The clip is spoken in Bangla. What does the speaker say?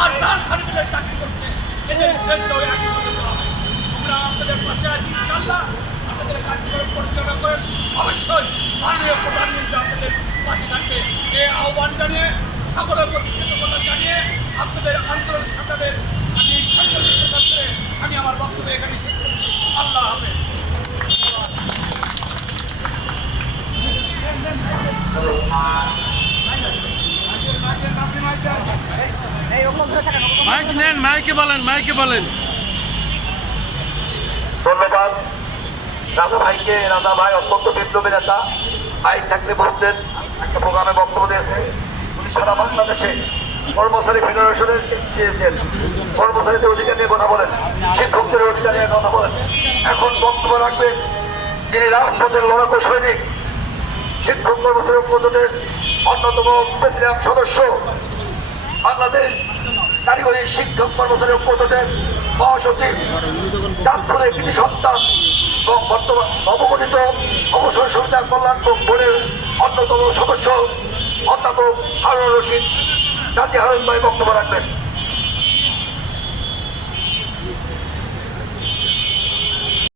আর তার সার্টিফিকেট চাকরি করছে, এদের বেতন একই সঙ্গে দেওয়া হয়। আমরা আপনাদের পাশে আছি ইনশাআল্লাহ। আপনাদের কার্যক্রম পরিচালনা করেন, অবশ্যই মাননীয় প্রধানমন্ত্রী আপনাদের পাশে থাকবে। এই আহ্বান জানিয়ে, সকলের প্রতি কৃতজ্ঞতা জানিয়ে, আপনাদের আন্দোলন সংগ্রামের আমি সংগঠন প্রকাশ করে আমি আমার বক্তব্য এখানে শেষ করছি। আল্লাহ হাফেজ। মাইক নেন, মাইকে বলেন, মাইকে বলেন। ধন্যবাদ রাজা ভাইকে। রাজা ভাই অত্যন্ত বিপ্লবী নেতা। ভাই থাকলে বসতেন, একটা প্রোগ্রামে বক্তব্য দিয়েছে। উনি সারা বাংলাদেশে কর্মচারী ফেডারেশনের চেয়েছেন, কর্মচারীদের অধিকার নিয়ে কথা বলেন, শিক্ষকদের অধিকার নিয়ে কথা বলেন। এখন বক্তব্য রাখবেন যিনি রাজপথের লড়াকু সৈনিক, শিক্ষক কর্মচারী ঐক্যজোটের অন্যতম প্রেসিডেন্ট সদস্য, বাংলাদেশ কারিগরি শিক্ষক কর্মচারী ঐক্যজোটের মহাসচিব, চাঁদপুরের কৃতি সন্তান এবং বর্তমান নবগঠিত অবসর সমিতি কল্যাণ বোর্ডের অন্যতম সদস্য অধ্যাপক হারুন রশিদ, কাজী হারুন ভাই বক্তব্য রাখবেন।